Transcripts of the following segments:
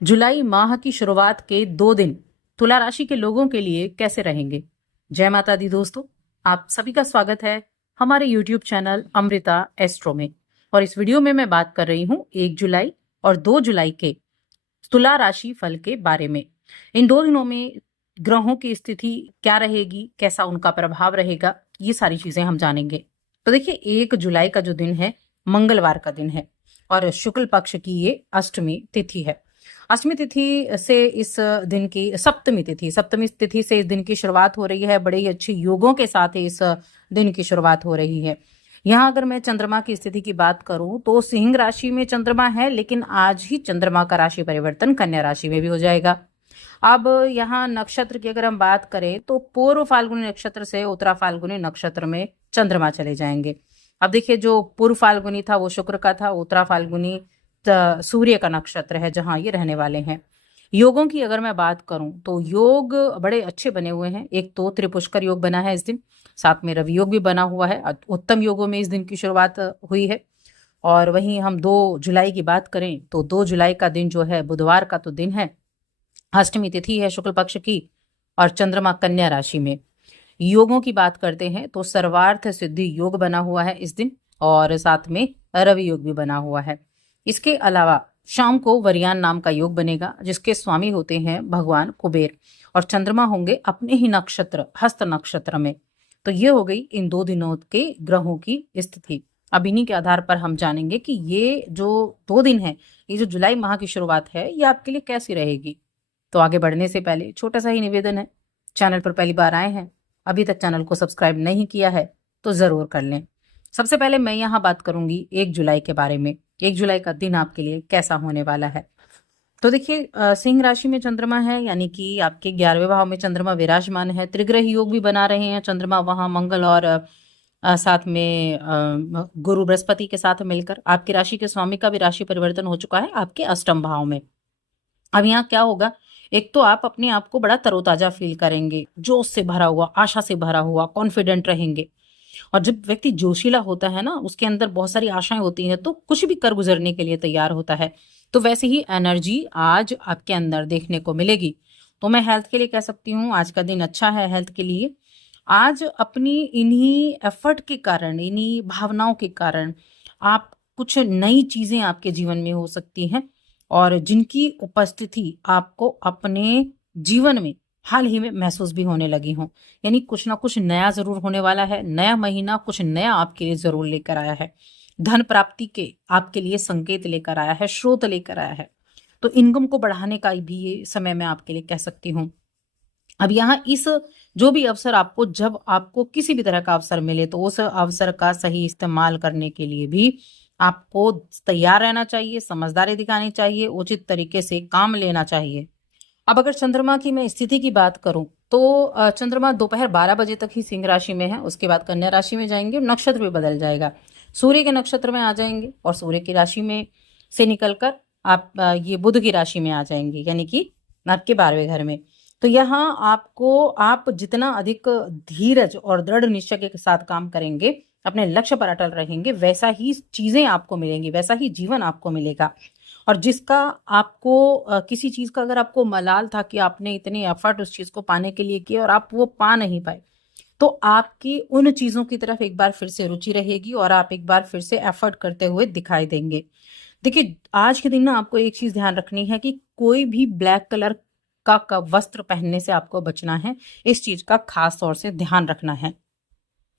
जुलाई माह की शुरुआत के 2 दिन तुला राशि के लोगों के लिए कैसे रहेंगे। जय माता दी दोस्तों, आप सभी का स्वागत है हमारे YouTube चैनल अमृता एस्ट्रो में। और इस वीडियो में मैं बात कर रही हूँ 1 जुलाई और 2 जुलाई के तुला राशि फल के बारे में। इन 2 दिनों में ग्रहों की स्थिति क्या रहेगी, कैसा उनका प्रभाव रहेगा, ये सारी चीजें हम जानेंगे। तो देखिए, 1 जुलाई का जो दिन है मंगलवार का दिन है और शुक्ल पक्ष की ये अष्टमी तिथि है। अष्टमी तिथि से इस दिन की सप्तमी तिथि से इस दिन की शुरुआत हो रही है। बड़े ही अच्छे योगों के साथ इस दिन की शुरुआत हो रही है। यहाँ अगर मैं चंद्रमा की स्थिति की बात करूं तो सिंह राशि में चंद्रमा है, लेकिन आज ही चंद्रमा का राशि परिवर्तन कन्या राशि में भी हो जाएगा। अब यहाँ नक्षत्र की अगर हम बात करें तो पूर्व फाल्गुनी नक्षत्र से उत्तरा फाल्गुनी नक्षत्र में चंद्रमा चले जाएंगे। अब देखिए, जो पूर्व फाल्गुनी था वो शुक्र का था, उत्तरा फाल्गुनी सूर्य का नक्षत्र है जहां ये रहने वाले हैं। योगों की अगर मैं बात करूं तो योग बड़े अच्छे बने हुए हैं। एक तो त्रिपुष्कर योग बना है इस दिन, साथ में रवि योग भी बना हुआ है। उत्तम योगों में इस दिन की शुरुआत हुई है। और वहीं हम 2 जुलाई की बात करें तो 2 जुलाई का दिन जो है बुधवार का तो दिन है, अष्टमी तिथि है शुक्ल पक्ष की और चंद्रमा कन्या राशि में। योगों की बात करते हैं तो सर्वार्थ सिद्धि योग बना हुआ है इस दिन और साथ में रवि योग भी बना हुआ है। इसके अलावा शाम को वरियान नाम का योग बनेगा जिसके स्वामी होते हैं भगवान कुबेर और चंद्रमा होंगे अपने ही नक्षत्र हस्त नक्षत्र में। तो ये हो गई इन 2 दिनों के ग्रहों की स्थिति। अब इन्हीं के आधार पर हम जानेंगे कि ये जो 2 दिन है, ये जो जुलाई माह की शुरुआत है, ये आपके लिए कैसी रहेगी। तो आगे बढ़ने से पहले छोटा सा ही निवेदन है, चैनल पर पहली बार आए हैं, अभी तक चैनल को सब्सक्राइब नहीं किया है तो जरूर कर लें। सबसे पहले मैं यहाँ बात करूंगी 1 जुलाई के बारे में। 1 जुलाई का दिन आपके लिए कैसा होने वाला है। तो देखिए, सिंह राशि में चंद्रमा है, यानी कि आपके 11वें भाव में चंद्रमा विराजमान है। त्रिग्रह योग भी बना रहे हैं चंद्रमा वहां, मंगल और साथ में गुरु बृहस्पति के साथ मिलकर। आपकी राशि के स्वामी का भी राशि परिवर्तन हो चुका है आपके अष्टम भाव में। अब यहाँ क्या होगा, एक तो आप अपने आप को बड़ा तरोताजा फील करेंगे, जोश से भरा हुआ, आशा से भरा हुआ, कॉन्फिडेंट रहेंगे। और जब व्यक्ति जोशीला होता है ना, उसके अंदर बहुत सारी आशाएं होती हैं, तो कुछ भी कर गुजरने के लिए तैयार होता है। तो वैसे ही एनर्जी आज आपके अंदर देखने को मिलेगी। तो मैं हेल्थ के लिए कह सकती हूँ आज का दिन अच्छा है हेल्थ के लिए। आज अपनी इन्हीं एफर्ट के कारण, इन्हीं भावनाओं के कारण आप कुछ नई चीजें आपके जीवन में हो सकती हैं और जिनकी उपस्थिति आपको अपने जीवन में हाल ही में महसूस भी होने लगी हों। यानी कुछ ना कुछ नया जरूर होने वाला है। नया महीना कुछ नया आपके लिए जरूर लेकर आया है। धन प्राप्ति के आपके लिए संकेत लेकर आया है, स्रोत लेकर आया है। तो इनकम को बढ़ाने का भी ये समय मैं आपके लिए कह सकती हूँ। अब यहाँ इस जो भी अवसर आपको, जब आपको किसी भी तरह का अवसर मिले तो उस अवसर का सही इस्तेमाल करने के लिए भी आपको तैयार रहना चाहिए, समझदारी दिखानी चाहिए, उचित तरीके से काम लेना चाहिए। अब अगर चंद्रमा की मैं स्थिति की बात करूं तो चंद्रमा दोपहर 12 बजे तक ही सिंह राशि में है, उसके बाद कन्या राशि में जाएंगे, नक्षत्र भी बदल जाएगा, सूर्य के नक्षत्र में आ जाएंगे और सूर्य की राशि में से निकलकर आप ये बुध की राशि में आ जाएंगे, यानी कि आपके 12वें घर में। तो यहाँ आपको, आप जितना अधिक धीरज और दृढ़ निश्चय के साथ काम करेंगे, अपने लक्ष्य पर अटल रहेंगे, वैसा ही चीजें आपको मिलेंगी, वैसा ही जीवन आपको मिलेगा। और जिसका आपको किसी चीज का अगर आपको मलाल था कि आपने इतने एफर्ट उस चीज को पाने के लिए किए और आप वो पा नहीं पाए, तो आपकी उन चीजों की तरफ एक बार फिर से रुचि रहेगी और आप एक बार फिर से एफर्ट करते हुए दिखाई देंगे। देखिए, आज के दिन ना आपको एक चीज ध्यान रखनी है कि कोई भी ब्लैक कलर का वस्त्र पहनने से आपको बचना है। इस चीज का खास तौर से ध्यान रखना है।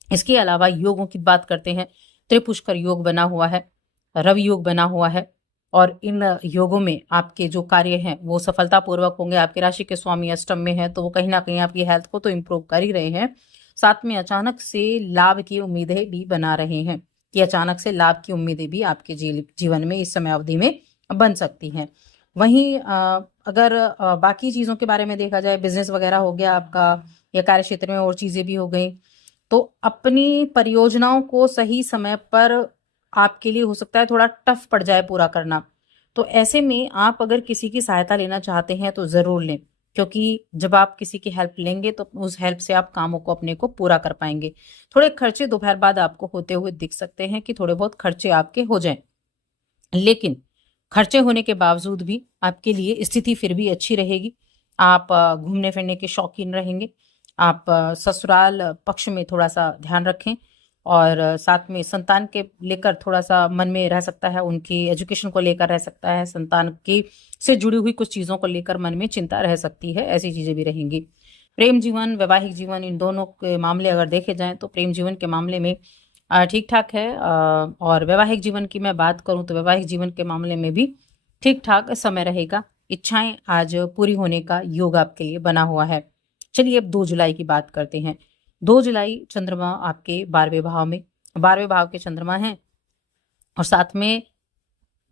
इसके अलावा योगों की बात करते हैं, त्रिपुष्कर योग बना हुआ है, रवि योग बना हुआ है और इन योगों में आपके जो कार्य हैं वो सफलतापूर्वक होंगे। आपकी राशि के स्वामी अष्टम में है तो वो कहीं ना कहीं आपकी हेल्थ को तो इम्प्रूव कर ही रहे हैं, साथ में अचानक से लाभ की उम्मीदें भी बना रहे हैं कि अचानक से लाभ की उम्मीदें भी आपके जीवन में इस समय अवधि में बन सकती हैं। वहीं अगर बाकी चीजों के बारे में देखा जाए, बिजनेस वगैरह हो गया आपका या कार्य क्षेत्र में और चीजें भी हो गई, तो अपनी परियोजनाओं को सही समय पर आपके लिए हो सकता है थोड़ा टफ पड़ जाए पूरा करना। तो ऐसे में आप अगर किसी की सहायता लेना चाहते हैं तो जरूर लें, क्योंकि जब आप किसी की हेल्प लेंगे तो उस हेल्प से आप कामों को अपने को पूरा कर पाएंगे। थोड़े खर्चे दोपहर बाद आपको होते हुए दिख सकते हैं कि थोड़े बहुत खर्चे आपके हो जाएं, लेकिन खर्चे होने के बावजूद भी आपके लिए स्थिति फिर भी अच्छी रहेगी। आप घूमने फिरने के शौकीन रहेंगे। आप ससुराल पक्ष में थोड़ा सा ध्यान रखें और साथ में संतान के लेकर थोड़ा सा मन में रह सकता है, उनकी एजुकेशन को लेकर रह सकता है, संतान की से जुड़ी हुई कुछ चीज़ों को लेकर मन में चिंता रह सकती है, ऐसी चीज़ें भी रहेंगी। प्रेम जीवन, वैवाहिक जीवन, इन दोनों के मामले अगर देखे जाएं तो प्रेम जीवन के मामले में ठीक ठाक है। और वैवाहिक जीवन की मैं बात करूं तो वैवाहिक जीवन के मामले में भी ठीक ठाक समय रहेगा। इच्छाएं आज पूरी होने का योग आपके लिए बना हुआ है। चलिए अब 2 जुलाई की बात करते हैं। 2 जुलाई चंद्रमा आपके 12वें भाव में, 12वें भाव के चंद्रमा हैं और साथ में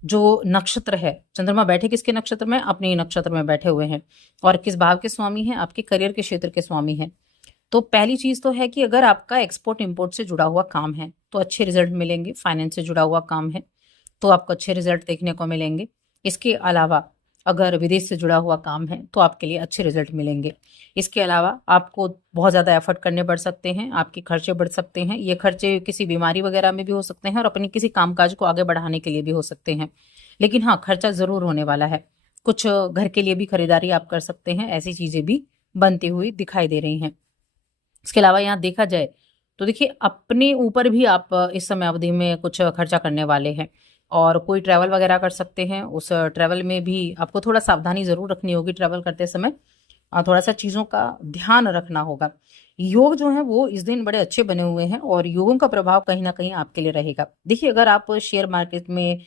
जो नक्षत्र है, चंद्रमा बैठे किसके नक्षत्र में? अपने ही नक्षत्र में बैठे हुए हैं। और किस भाव के स्वामी हैं? आपके करियर के क्षेत्र के स्वामी हैं। तो पहली चीज तो है कि अगर आपका एक्सपोर्ट इंपोर्ट से जुड़ा हुआ काम है तो अच्छे रिजल्ट मिलेंगे। फाइनेंस से जुड़ा हुआ काम है तो आपको अच्छे रिजल्ट देखने को मिलेंगे। इसके अलावा अगर विदेश से जुड़ा हुआ काम है तो आपके लिए अच्छे रिजल्ट मिलेंगे। इसके अलावा आपको बहुत ज़्यादा एफर्ट करने पड़ सकते हैं, आपके खर्चे बढ़ सकते हैं। ये खर्चे किसी बीमारी वगैरह में भी हो सकते हैं और अपनी किसी कामकाज को आगे बढ़ाने के लिए भी हो सकते हैं। लेकिन हाँ, खर्चा ज़रूर होने वाला है। कुछ घर के लिए भी खरीदारी आप कर सकते हैं, ऐसी चीज़ें भी बनती हुई दिखाई दे रही हैं। इसके अलावा यहाँ देखा जाए तो देखिए अपने ऊपर भी आप इस समय अवधि में कुछ खर्चा करने वाले हैं और कोई ट्रैवल वगैरह कर सकते हैं। उस ट्रैवल में भी आपको थोड़ा सावधानी ज़रूर रखनी होगी। ट्रैवल करते समय थोड़ा सा चीज़ों का ध्यान रखना होगा। योग जो है वो इस दिन बड़े अच्छे बने हुए हैं और योगों का प्रभाव कहीं ना कहीं आपके लिए रहेगा। देखिए अगर आप शेयर मार्केट में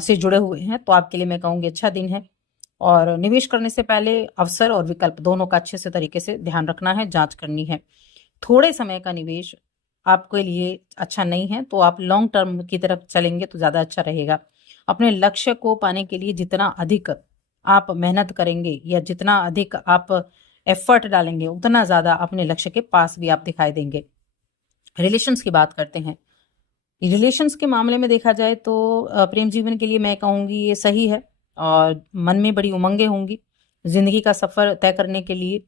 से जुड़े हुए हैं तो आपके लिए मैं कहूँगी अच्छा दिन है। और निवेश करने से पहले अवसर और विकल्प दोनों का अच्छे से तरीके से ध्यान रखना है, जांच करनी है। थोड़े समय का निवेश आपके लिए अच्छा नहीं है तो आप लॉन्ग टर्म की तरफ चलेंगे तो ज़्यादा अच्छा रहेगा। अपने लक्ष्य को पाने के लिए जितना अधिक आप मेहनत करेंगे या जितना अधिक आप एफर्ट डालेंगे उतना ज़्यादा अपने लक्ष्य के पास भी आप दिखाई देंगे। रिलेशंस की बात करते हैं। रिलेशंस के मामले में देखा जाए तो प्रेम जीवन के लिए मैं कहूँगी ये सही है और मन में बड़ी उमंगें होंगी। जिंदगी का सफ़र तय करने के लिए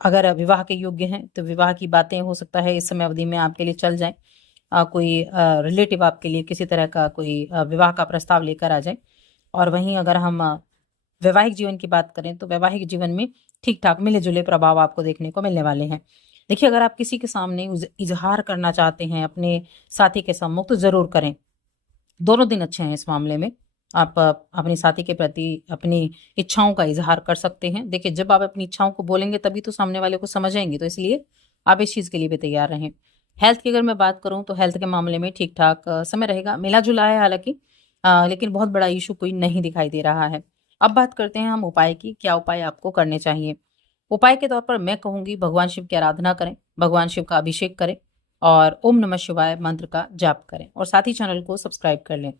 अगर विवाह के योग्य हैं तो विवाह की बातें हो सकता है इस समय अवधि में आपके लिए चल जाए। कोई रिलेटिव आपके लिए किसी तरह का कोई विवाह का प्रस्ताव लेकर आ जाए। और वहीं अगर हम वैवाहिक जीवन की बात करें तो वैवाहिक जीवन में ठीक ठाक मिले जुले प्रभाव आपको देखने को मिलने वाले हैं। देखिए अगर आप किसी के सामने इजहार करना चाहते हैं अपने साथी के सम्मुख तो ज़रूर करें। दोनों दिन अच्छे हैं इस मामले में। आप अपने साथी के प्रति अपनी इच्छाओं का इजहार कर सकते हैं। देखिए जब आप अपनी इच्छाओं को बोलेंगे तभी तो सामने वाले को समझ आएंगी, तो इसलिए आप इस चीज़ के लिए भी तैयार रहें। हेल्थ की अगर मैं बात करूं तो हेल्थ के मामले में ठीक ठाक समय रहेगा। मिला जुला है हालांकि, लेकिन बहुत बड़ा इशू कोई नहीं दिखाई दे रहा है। अब बात करते हैं हम उपाय की। क्या उपाय आपको करने चाहिए? उपाय के तौर पर मैं कहूँगी भगवान शिव की आराधना करें, भगवान शिव का अभिषेक करें और ओम नमः शिवाय मंत्र का जाप करें और साथ ही चैनल को सब्सक्राइब कर लें।